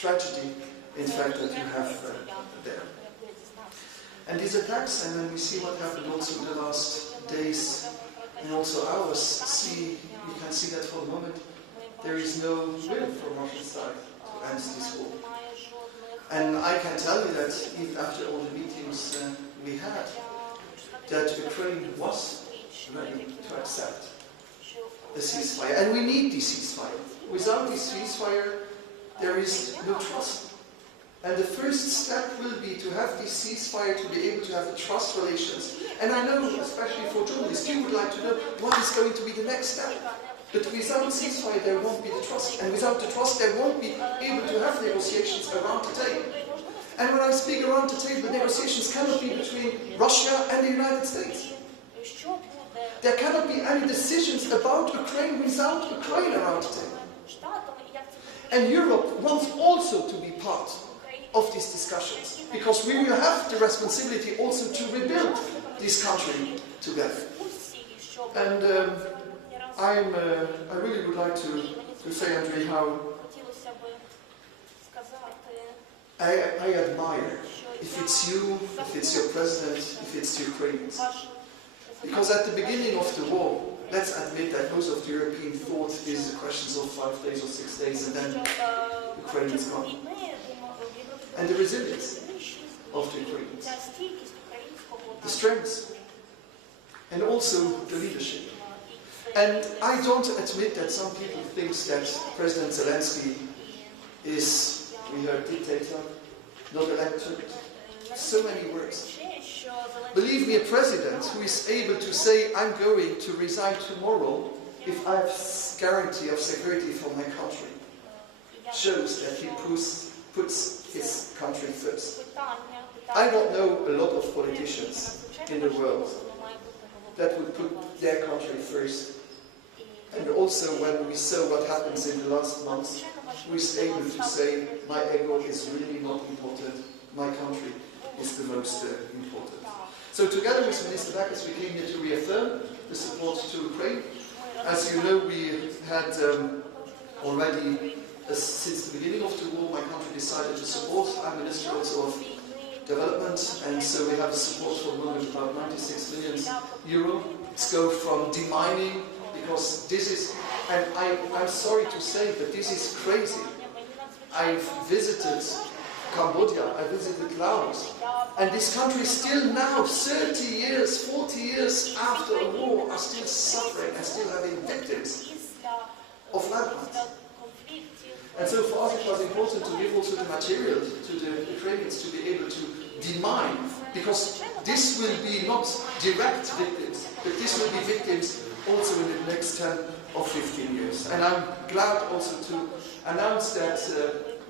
tragedy, in fact, that you have there. And these attacks, and then we see what happened also in the last days and also hours, you can see that for the moment, there is no will from Russian side to end this war. And I can tell you that even after all the meetings we had, that Ukraine was ready to accept a ceasefire. And we need this ceasefire. Without this ceasefire, there is no trust. And the first step will be to have this ceasefire, to be able to have the trust relations. And I know, especially for journalists, you would like to know what is going to be the next step. But without ceasefire, there won't be the trust. And without the trust, there won't be able to have negotiations around the table. And when I speak around the table, negotiations cannot be between Russia and the United States. There cannot be any decisions about Ukraine without Ukraine around the table. And Europe wants also to be part of these discussions, because we will have the responsibility also to rebuild this country together. And I really would like to say, Andrei, how I admire, if it's you, if it's your president, if it's the Ukrainians. Because at the beginning of the war, let's admit that most of the Europeans thought this is a question of 5 days or 6 days, and then Ukraine is gone. And the resilience of the Ukrainians, the strength, and also the leadership. And I don't admit that some people think that President Zelensky is, we heard, dictator, not elected. So many words. Believe me, a president who is able to say, I'm going to resign tomorrow if I have guarantee of security for my country, shows that he puts his country first. I don't know a lot of politicians in the world that would put their country first. And also when we saw what happens in the last months, who is able to say, my ego is really not important, my country is the most important. So together with Minister Backes, we came here to reaffirm the support to Ukraine. As you know, we had already, since the beginning of the war, my country decided to support. I'm Minister also of Development, and so we have a support for the moment about 96 million euro. Let's go from demining, because this is, and I'm sorry to say, but this is crazy. I've visited Cambodia, I visited Laos, and this country still now, 30 years, 40 years after a war, are still suffering and still having victims of landmines. And so for us it was important to give also the material to the Ukrainians to be able to demine, because this will be not direct victims, but this will be victims also in the next 10 or 15 years. And I'm glad also to announce that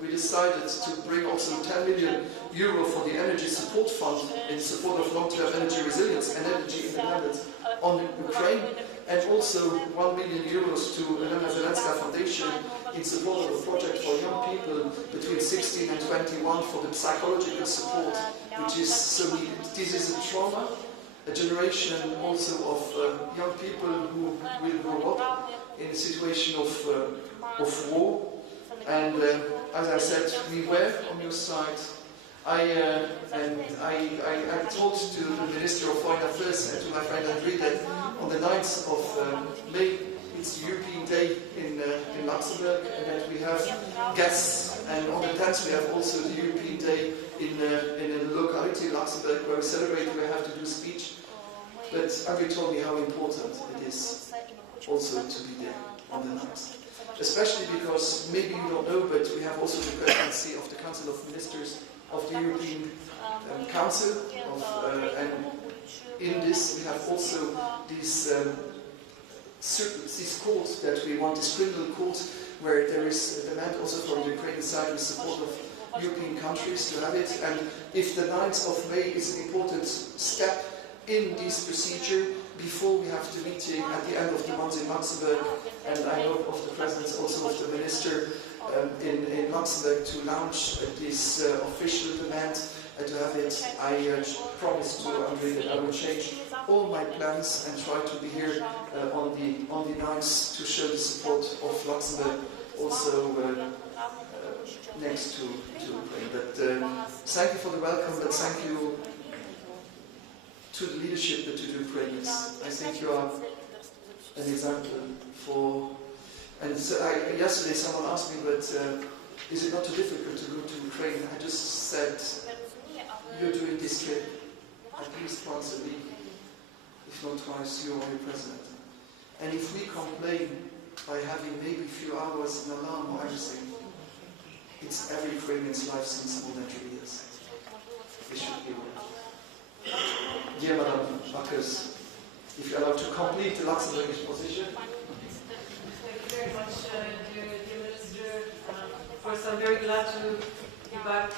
we decided to bring also 10 million euro for the Energy Support Fund in support of long-term energy resilience and energy independence on Ukraine, and also 1 million euros to Elena Zelenska Foundation in support of a project for young people between 16 and 21 for the psychological support, which is so needed. This is a trauma, a generation also of young people who will grow up in a situation of war. And as I said, we were on your side. I talked to the Minister of Foreign Affairs and to my friend Andrei that on the 9th of May, it's European Day in Luxembourg, and that we have guests. And on the 10th, we have also the European Day in a locality in Luxembourg where we celebrate, we have to do a speech. But Andrei told me how important it is also to be there on the 9th. Especially because, maybe you don't know, but we have also the presidency of the Council of Ministers of the European Council, and in this we have also these courts that we want, this criminal court, where there is a demand also from the Ukrainian side with support of European countries to have it. And if the 9th of May is an important step in this procedure, before we have the meeting at the end of the month in Luxembourg, and I know of the presence also of the Minister in Luxembourg to launch this official demand to have it, I promised to Andrei that I will change all my plans and try to be here on the 9th to show the support of Luxembourg also next to Ukraine. But thank you for the welcome, but thank you to the leadership and to the Ukrainians. I think you are an example for... And so yesterday someone asked me, but is it not too difficult to go to Ukraine? I just said, you're doing this trip at least once a week, if not twice, you are your president. And if we complain by having maybe a few hours in alarm or everything, it's every Ukrainian's life since more than 2 years. It should be worth. Dear Madam Marcus, if you're allowed to complete the Luxembourgish position. Thank you very much, dear Minister. Of course, I'm very glad to be back,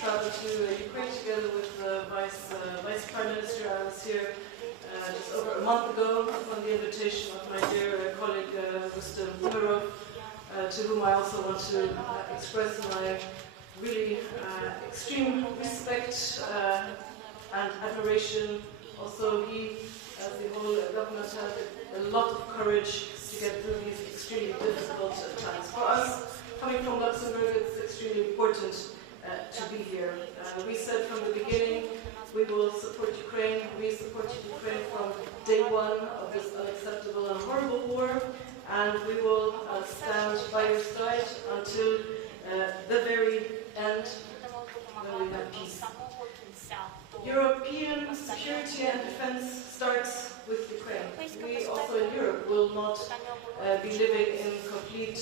travel to Ukraine together with Vice Prime Minister. I was here just over a month ago upon the invitation of my dear colleague, Mr. Mumirov, to whom I also want to express my really extreme respect and admiration. Also, he, as the whole government, had a lot of courage to get through these extremely difficult times. For us, coming from Luxembourg, it's extremely important to be here. We said from the beginning, we will support Ukraine. We supported Ukraine from day one of this unacceptable and horrible war, and we will stand by your side until the very end, when we have peace. European security and defense starts with Ukraine. We also in Europe will not be living in complete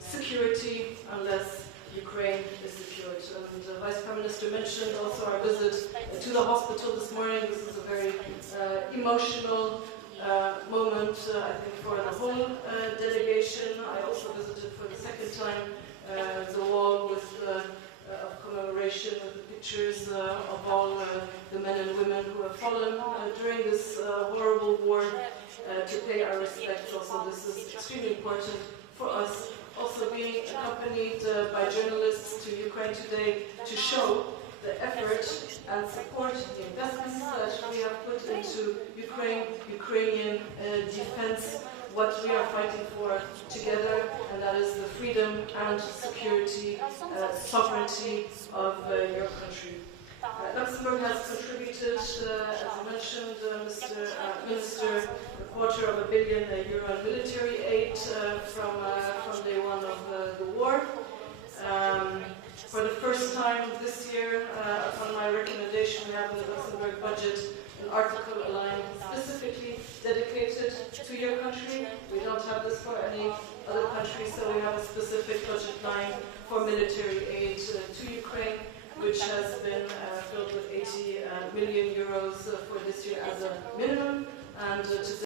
security unless Ukraine is secured. And Vice Prime Minister mentioned also our visit to the hospital this morning. This is a very emotional moment, I think, for the whole delegation. I also visited for the second time the wall with of commemoration with the pictures of all the men and women who have fallen during this horrible war, to pay our respects. Also, this is extremely important for us. Also being accompanied by journalists to Ukraine today to show the effort and support, the investments that we have put into Ukrainian defense, what we are fighting for together, and that is the freedom and security, sovereignty of your country. Luxembourg has contributed, as I mentioned, Mr. Minister, €250 million in military aid from day one of the war. For the first time this year, upon my recommendation, we have in the Luxembourg budget an article aligned specifically dedicated to your country. We don't have this for any other country, so we have a specific budget line for military aid to Ukraine, which has been filled with €80 million for this year as a minimum. And